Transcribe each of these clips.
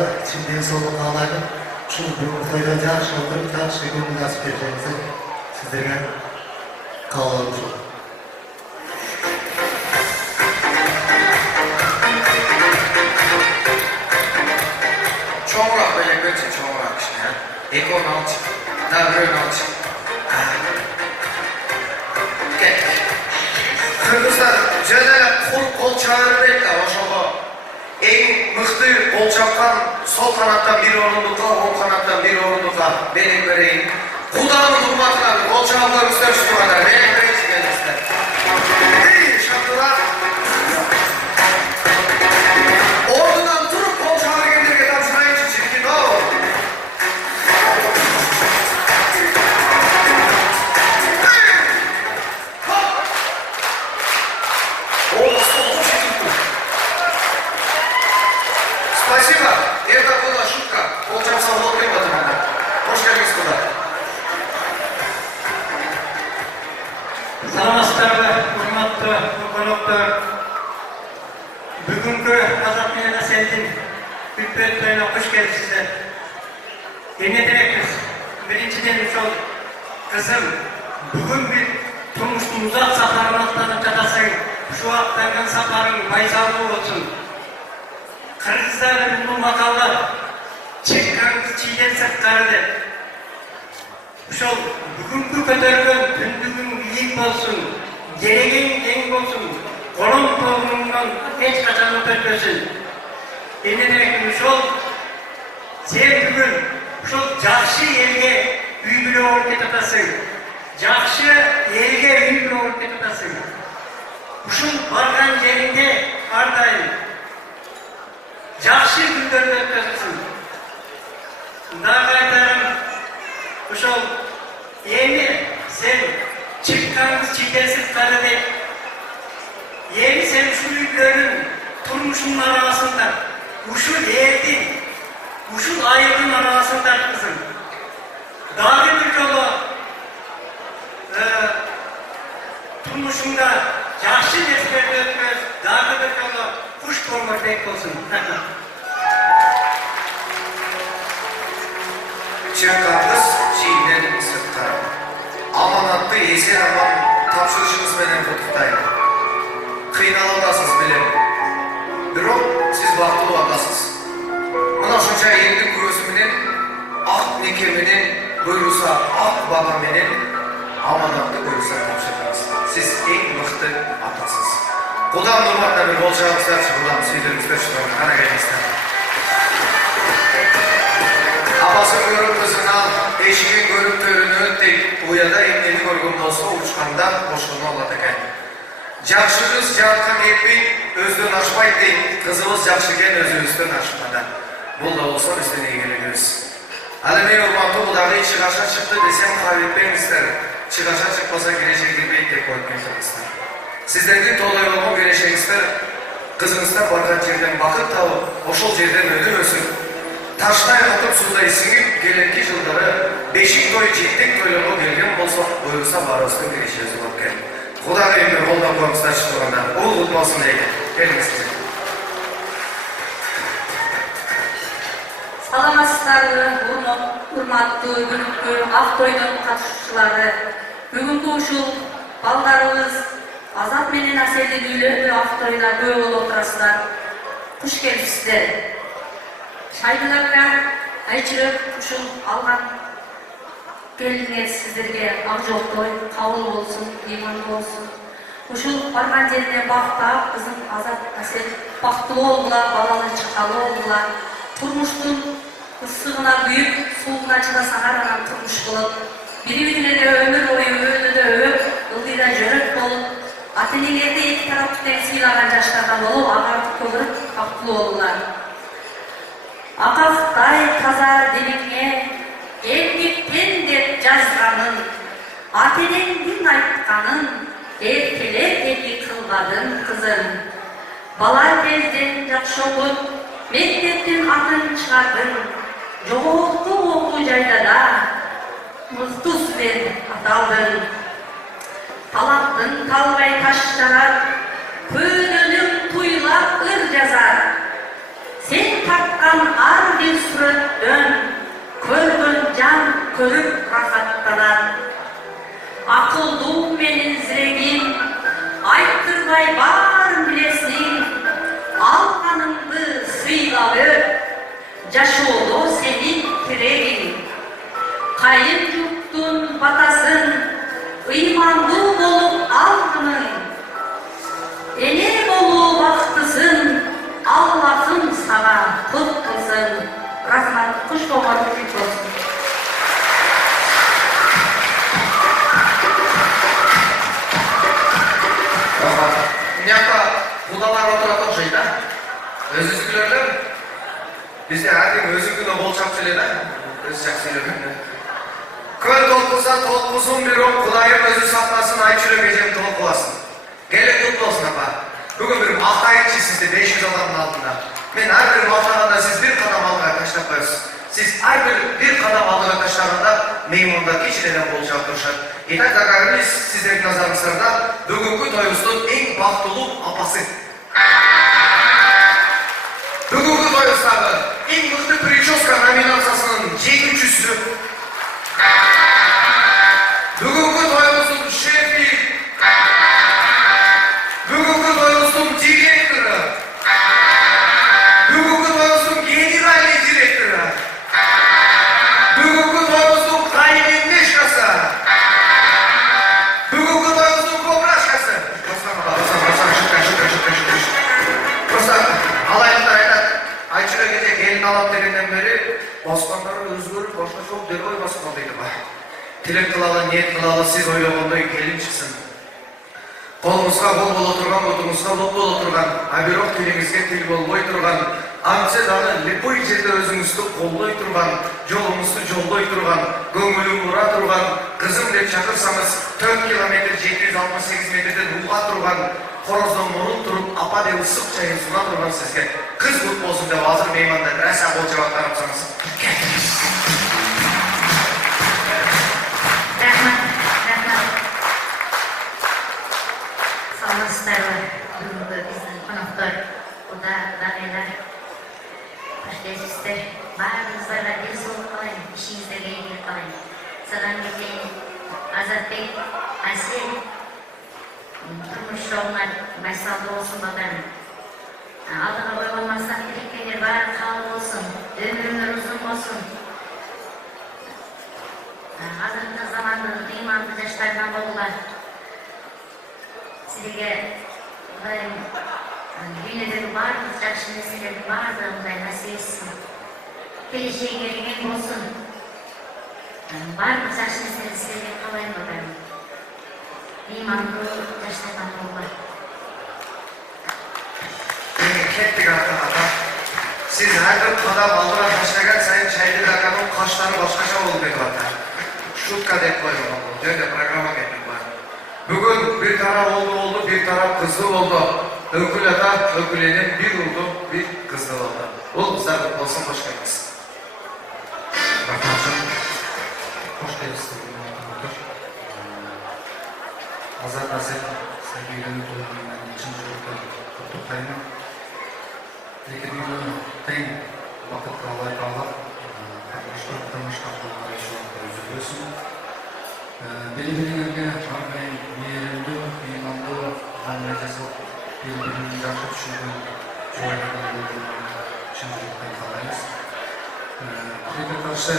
Barçаңызға чын денсаулық қалаймын. Шул бүгінгі тойда жақсы отырып, жақсы көңіл насып берсеңіздер, сіздерге қалауым жоқ. Çoğurak böyle götü çoğurak işte. Ekon alçı, davrın alçı. Gel. Kırgızlar жана кол чабырып берди ошого. Эң мыкты кол чапкан сол канаттан бир орындукка, оң канаттан бир орындукка берип берейин. Куданын урматына кол чабууларыңыздар тургандар, берип берейсиздер. Эй, шактылар. Ордунан туруп кол чабыргендерге тапшырайынчы чиркин ау. Спасибо. Это была шутка. Полчаса ловим в этом году. Hoş geldiniz kızlar. Саламатсыздарбы, урматтуу конокторлор. Бүгүнкү Азат менен Аселдин бүт тойуна кош келипсиздер. Эмне дерекпиз? Биринчиден ошол кызым бүгүн бир турмуштун узак сапарын аттанып жатасың. Ушул аттанган сапарың майзалуу болсун. Кыргыздар бул макалда чеккаңыз чийден сырткары деп. Ошол бүгүнкү көтөргөн түндүгүң ийик болсун, келегең кең болсун, колоң тобуңдан эч качан өтпөсүн. Эмне дегенде ошол сен бүгүн ошол жакшы элге үй бүлө болуп кетип атасың. Жакшы элге үй бүлө болуп кетип атасың. Ушул барган жериңде ар дайым жакшы күндөрдү өткөрсүң. Дагы айтарым, ошол эми сен чыккаңыз чийден сырткары деп, эми сен ушул үйлөрдүн турмушунун арабасында, ушул элдин, ушул айылдын арабасында кызым. Дагы бир жолу турмушуңда жакшы нерселерди өткөз, дагы бир жолу куш болмордек болсун. Чыккаңыз чийден сырткары. Аманатты эсен аман тапшырышыңыз менен куттуктайм. Кыйналып атасыз билем. Бирок сиз бактылуу атасыз. Мына ушунча элдин күрөсү менен, ак неке менен, буйруса ак бата менен аманатты буйруса тапшырдыңыз. Сиз эң мыкты атасыз. Кудан урматына бир кол чабыңыздарчы, кудан сүйдүрүңүздөр чыгып кана келиңиздер. Апасы көрүп кызынан, эшигин көрүп төрүнөт деп, уяда эмнени көргөн болсо учканда ошону алат экен. Жакшы кыз жаатка кетпей, өздөн ашпайт дейт, кызыбыз жакшы экен өзүбүздөн ашпада. Бул да болсо биздин ийгилигибиз. Ал эми урматтуу кудагый чыгаша чыкты десем кабыл этпеңиздер. Чыгаша чыкпаса келечек кирбейт деп коюп кетиңиздер. Сиздердин тоолой болгон келечегиңиздер кызыңыздар барган жерден бакыт табып, ошол жерден өнүп өсүп, таштай катып суудай сиңип, келинки жылдары бешик той, жеттек тойлорго келген болсок, буюрса баарыбыздын келечегибиз болуп экен. Кудагый бир колдоп коюңуздарчы турганда, бул утмасын дейт. Келиңиздер. Саламатсыздарбы, урматтуу бүгүнкү ак тойдун катышуучулары. Бүгүнкү ушул балдарыбыз Азат менен Аселдин үйлөрүндө ак тойда көө болуп отурасыздар. Куш келипсиздер. Шайдыларга айчырып ушул алган келиңер сиздерге ак жолтой кабыл болсун, ыймандуу болсун. Ушул барган жерине бактап, кызым Азат Асел бактылуу болгула, балалы чакалуу болгула. Турмуштун ысыгына күйүп, суугуна чыдасаңар анан турмуш болот. Бири-бирине өмүр бою өөнүдө өп, ылдыйда жөрөк болуп, ата-энелерди эки тараптуу тең сыйлаган жаштарда болуп, агартып көрүп, бактылуу болуңар. Акактай таза диниңе эмгектен деп жазганын, ата-энеңдин айтканын эркелеп кылбадың кызым. Бала кезден жакшы окуп, мектептин атын чыгардың, жогорку окуу жайда муздус деп аталдың. Талаптың талбай таш жарар, көйнөнүң туйлап ыр жазар. Sen чыккан ар бир сүрөттөн көргөн жан көрүп рахаттанат. Акылдуу менен зирегим, айттырбай баарын билесиң, алганыңды сыйлап өт, жашоодо сенин керегиң. Кайын жуктун батасын, ыймандуу болуп алдымын. Эне болуу бактысын, Аллахым сага кут кылсын. Рахмат, куш болмоду бүт болсун. Мынакта кудалар отурат окшойт да? Өзүңүзгүлөр бизде адим өзүңгүнө болчап эле да? Өзү жакшы эле. Көл толкуса толкусун бирок Кудайым өзү сактасын, айчүрөк эжем толкуласын. Келе кут болсун апа. Бүгүн бир мактайынчы сизди 500 адамдын алдында. Мен ар бир мактаганда сиз бир кадам алга таштап коесуз. Сиз ар бир кадам алга таштаганда меймандар кичинеден болчап турушат. Итак, договорились, сиздердин назарыңыздарда бүгүнкү тоюбуздун эң бактылуу апасы. Бүгүнкү тоюбуздагы эң мыкты прическа номинациясынын жеңүүчүсү. Бүгүнкү тоюбуздун шефи. Бүгүнкү тоюбуздун директору. Бүгүнкү тоюбуздун генеральный директору. Бүгүнкү тоюбуздун кайынмешкасы. Бүгүнкү тоюбуздун кобрашкасы. Просто алайыктар айтат, айчүрөк эже келин алат дегенден бери баскандар өзгөрүп башкача болуп дер койбасын дейт ба. Тилек кылалы, ниет кылалы, сиз ойлогондой келин чыксын. Колуңузга кол боло турган, бутуңузга бут боло турган, а бирок тилиңизге тил болбой турган, антсе дагы любой жерде өзүңүздү колдой турган, жолуңузду жолдой турган, көңүлүн ура турган, кызым деп чакырсаңыз 4 километр 768 метрден уга турган, хороздон мурун туруп апа деп ысык чайын суна турган сизге кыз кут болсун деп азыр меймандар раса кол жабап карапсаңыз. Саламатсыздарбы, бүгүнкү биздин коноктор, кудагайлар, кош келипсиздер. Баарыңыздарга ден соолук каалайм, ишиңиздерге ийгилик каалайм. Садан кетейин, Азатбек, Асел, турмуш жолуна майсалдуу болсун балдарым. Алдыга койгон максат тилектеңер баары кабыл болсун, өмүрүңөр узун болсун. Азыркы замандын ыймандуу жаштарынан болуңар. Силерге Кудайым дүйнөдөгү баардык жакшы нерселердин баардыгын Кудай насип этсин. Келечегиңер кең болсун. Баардык жакшы нерселерди силерге каалайм балдарым. Ыймандуу жаштардан болуңар. Кеттик ата. Сиз ар бир кадам алдыга таштаган сайын Шайдык аканын каштары башкача болуп кетип атат. Шутка деп койгон бул жерде программа кетип бар. Бүгүн bir taraf oldu, bir taraf kızlı oldu. Ökül ata, ökülenin bir oldu, bir kızlı oldu. Ol bizler olsun, hoş geldiniz. Rahmatçım, hoş geldiniz. Azat Azet, sevgilerini duyduğumdan için tutuklayma. Lekini teyin vakit kalay kalak, arkadaşlar kapıları şu anda üzülüyorsun. Birbirine harbiyen yerimde, imanlı, anlayacağız, birbirinin yakşı düşündüğü çoğunluğundan şimdilikten kalayız. Buraya karşı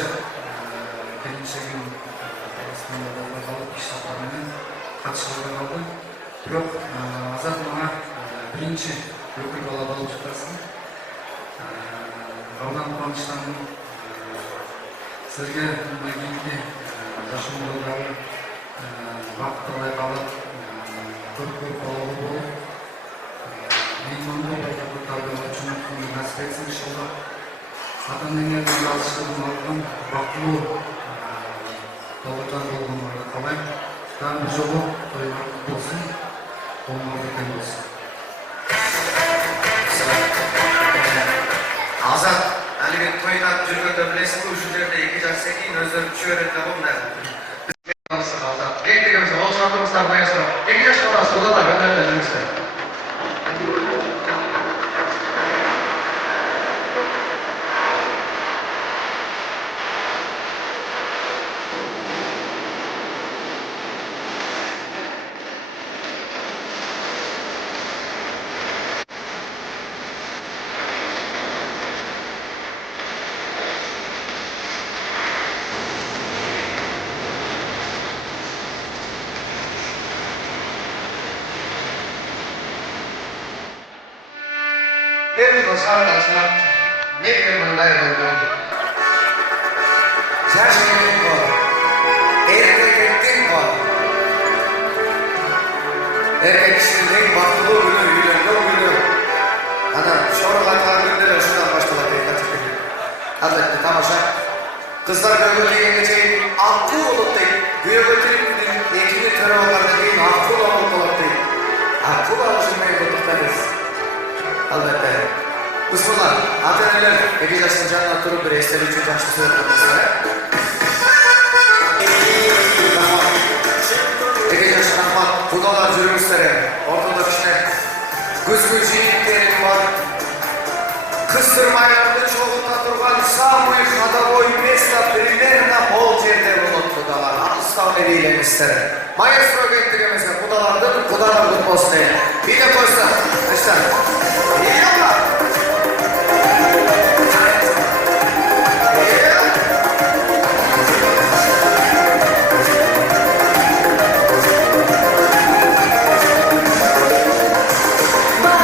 gelinçeğin Kırgızistan'da kalıp iştahlarının katışlarına kaldı. Yok, Azat bana birinci ökül balada olup çıkarsın. Ravdan Kuranış'tan sizge bilgi Yaşımdaları vakıtlarla kalıp kırk olalı bulup meymanlı olarak tabi uçunun nasip etsin inşallah. Atanın yerden yazıştığını aldım, vakıtlı doludan olgunlarla kalayım. Daha bir yolu doymak olsun, olmalı eken olsun. Azat, әлгі тойнап жүргенде білесің бе, үш жерде екі жас секейін өздері чөретті бұндай. Azat, кеттігімізді, ол шартымыздар қойасыр. Екі жас қаласы, ода да гөндерді жүрмізді. kılsar arasına ne bileyim bunlar oldu. Yaş gelin var. Erkeklik var. Erkek kişinin baktığı günü, yülendiği günü. Ana, şoru hata günleri şuradan başlamak gerekiyor. Hazreti tamaşa. Kızlar göğütleyin geçeyim, aklı olup değil. Göğütleyin ekini törü olanlarda değil, aklı olup değil. Aklı alışılmayı tutuklarız. Elbette. Müslüman, anteneler, peki yaşlı canına turup bir eseri üçün yaşlısı yapmışlar. Peki yaşlı rahmat, kudalar cürümüslere, ortada kişine, güzgücü yiğitlerin var. Kıstırmayandı çoğunda durgan Samuel Kadaboy Mesla Primerna bol yerde bulut kudalar. Aslan eliyle mistere. Maestro gettiremezse kudalardır, kudalar kutmasın eyle. Bir de koysa, işte.